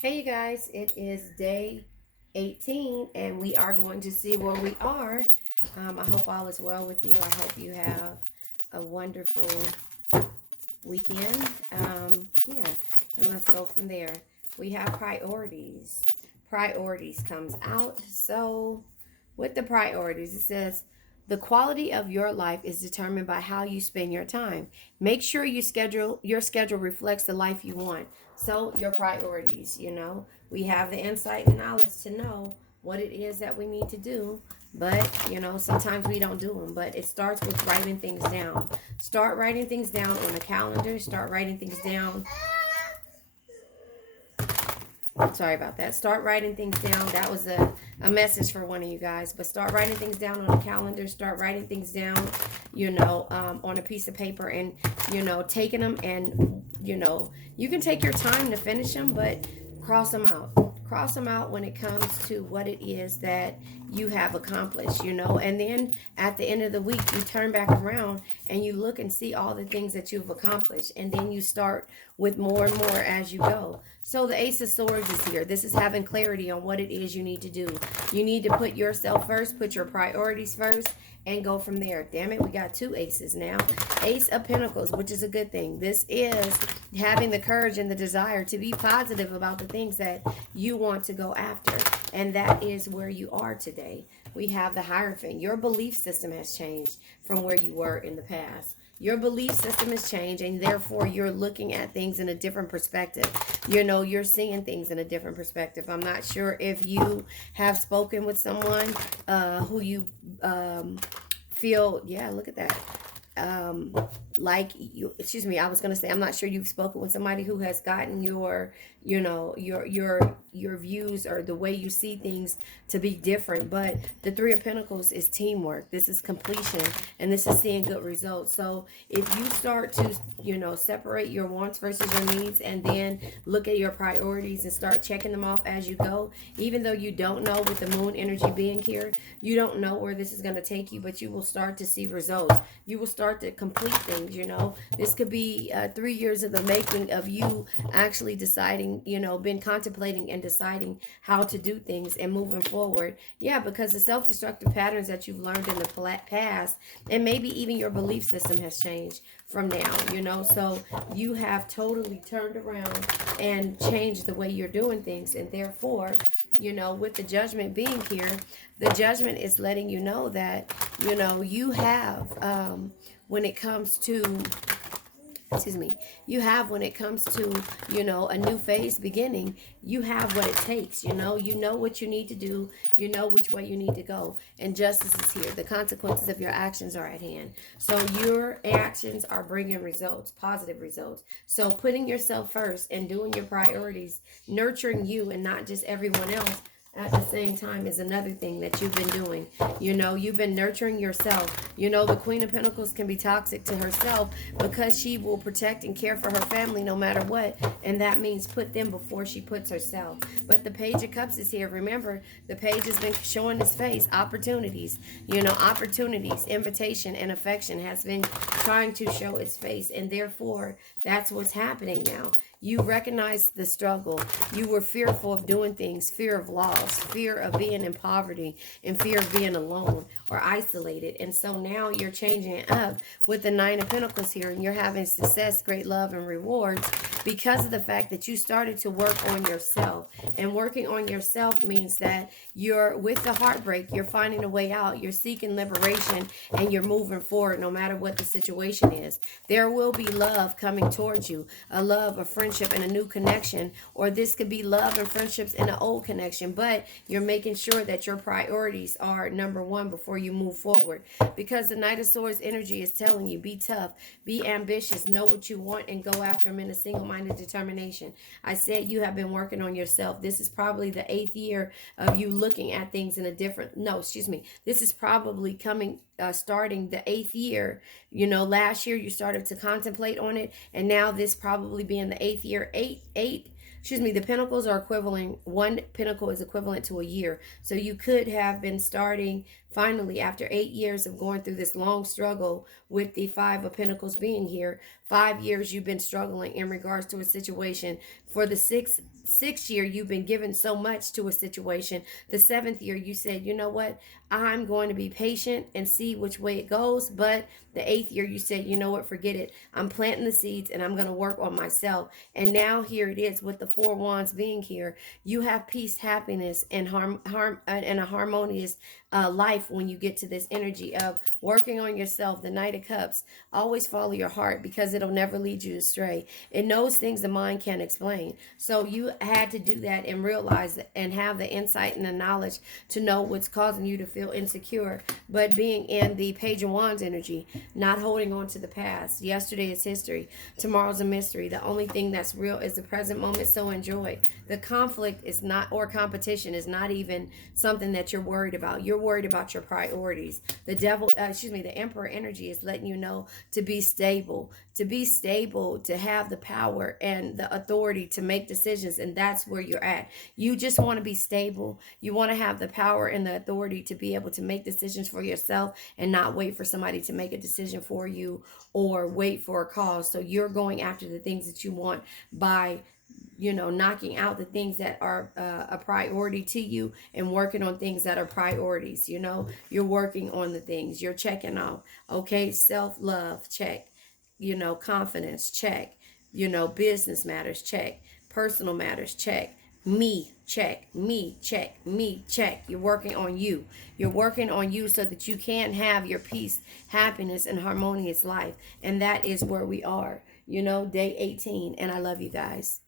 Hey you guys, it is day 18 and we are going to see where we are. I hope all is well with you. I hope you have a wonderful weekend. Yeah, and let's go from there. We have priorities. Priorities comes out. So, with the priorities, it says the quality of your life is determined by how you spend your time. Make sure your schedule reflects the life you want. So, your priorities, we have the insight and knowledge to know what it is that we need to do, but sometimes we don't do them. But it starts with writing things down. Start writing things down on a calendar. Start writing things down. Sorry about that. Start writing things down. That was a message for one of you guys. But start writing things down on a calendar. Start writing things down, on a piece of paper, and, taking them, and, you can take your time to finish them, but cross them out. Cross them out when it comes to what it is that you have accomplished, and then at the end of the week, you turn back around and you look and see all the things that you've accomplished, and then you start with more and more as you go. So the Ace of Swords is here. This is having clarity on what it is you need to do. You need to put yourself first, put your priorities first, and go from there. Damn it, we got two aces now. Ace of Pentacles, which is a good thing. This is having the courage and the desire to be positive about the things that you want to go after. And that is where you are today. We have the Hierophant. Your belief system has changed from where you were in the past. Your belief system has changed, and therefore you're looking at things in a different perspective. You're seeing things in a different perspective. I'm not sure if you have spoken with someone who you feel, yeah, look at that. Like you, excuse me, I was going to say, I'm not sure you've spoken with somebody who has gotten your views or the way you see things to be different. But the Three of Pentacles is teamwork. This is completion, and this is seeing good results. So if you start to separate your wants versus your needs, and then look at your priorities and start checking them off as you go, even though you don't know, with the moon energy being here, you don't know where this is going to take you, but you will start to see results. You will start to complete things. This could be 3 years of the making of you actually deciding, been contemplating and deciding how to do things and moving forward. Yeah, because the self-destructive patterns that you've learned in the past, and maybe even your belief system has changed from now, so you have totally turned around and changed the way you're doing things. And therefore, with the Judgment being here, the Judgment is letting you know that, you have, when it comes to, excuse me, you have, when it comes to, a new phase beginning, you have what it takes. You know what you need to do, you know which way you need to go, and justice is here. The consequences of your actions are at hand. So your actions are bringing results, positive results. So putting yourself first and doing your priorities, nurturing you and not just everyone else at the same time, is another thing that you've been doing. You've been nurturing yourself. The Queen of Pentacles can be toxic to herself because she will protect and care for her family no matter what, and that means put them before she puts herself. But the Page of Cups is here. Remember, the page has been showing its face. Opportunities, opportunities, invitation, and affection has been trying to show its face, and therefore that's what's happening now. You recognize the struggle. You were fearful of doing things, fear of loss, fear of being in poverty, and fear of being alone or isolated. And so now you're changing it up with the Nine of Pentacles here, and you're having success, great love, and rewards because of the fact that you started to work on yourself. And working on yourself means that you're, with the heartbreak, you're finding a way out, you're seeking liberation, and you're moving forward no matter what the situation is. There will be love coming towards you, a love, a friendship, and a new connection, or this could be love and friendships in an old connection, but you're making sure that your priorities are number one before you move forward, because the Knight of Swords energy is telling you, be tough, be ambitious, know what you want, and go after them in a single-minded determination. I said you have been working on yourself. This is probably the 8th year of you looking at things in a different, no, excuse me, this is probably starting the 8th year. Last year you started to contemplate on it, and now this probably being the 8th year. The pentacles are equivalent. One pentacle is equivalent to a year. So you could have been starting finally after 8 years of going through this long struggle with the Five of Pentacles being here. 5 years you've been struggling in regards to a situation. For the sixth year, you've been given so much to a situation. The seventh year, you said, you know what, I'm going to be patient and see which way it goes. But the eighth year, you said, you know what, forget it. I'm planting the seeds and I'm going to work on myself. And now here it is with the four wands being here. You have peace, happiness, and and a harmonious life when you get to this energy of working on yourself. The Knight of Cups. Always follow your heart because it'll never lead you astray. It knows things the mind can't explain. So you had to do that and realize and have the insight and the knowledge to know what's causing you to feel insecure. But being in the Page of Wands energy, not holding on to the past. Yesterday is history. Tomorrow's a mystery. The only thing that's real is the present moment. So enjoy. The conflict is not, or competition is not even something that you're worried about. You're worried about your priorities. The devil, the Emperor energy is letting you know to be stable, to have the power and the authority to make decisions. And that's where you're at. You just want to be stable. You want to have the power and the authority to be able to make decisions for yourself and not wait for somebody to make a decision for you or wait for a cause. So you're going after the things that you want by knocking out the things that are a priority to you and working on things that are priorities. You're working on the things you're checking off. Okay, self-love, check. Confidence, check. Business matters, check. Personal matters, check. Me, check. Me, check. Me, check. You're working on you. You're working on you so that you can have your peace, happiness, and harmonious life. And that is where we are, day 18. And I love you guys.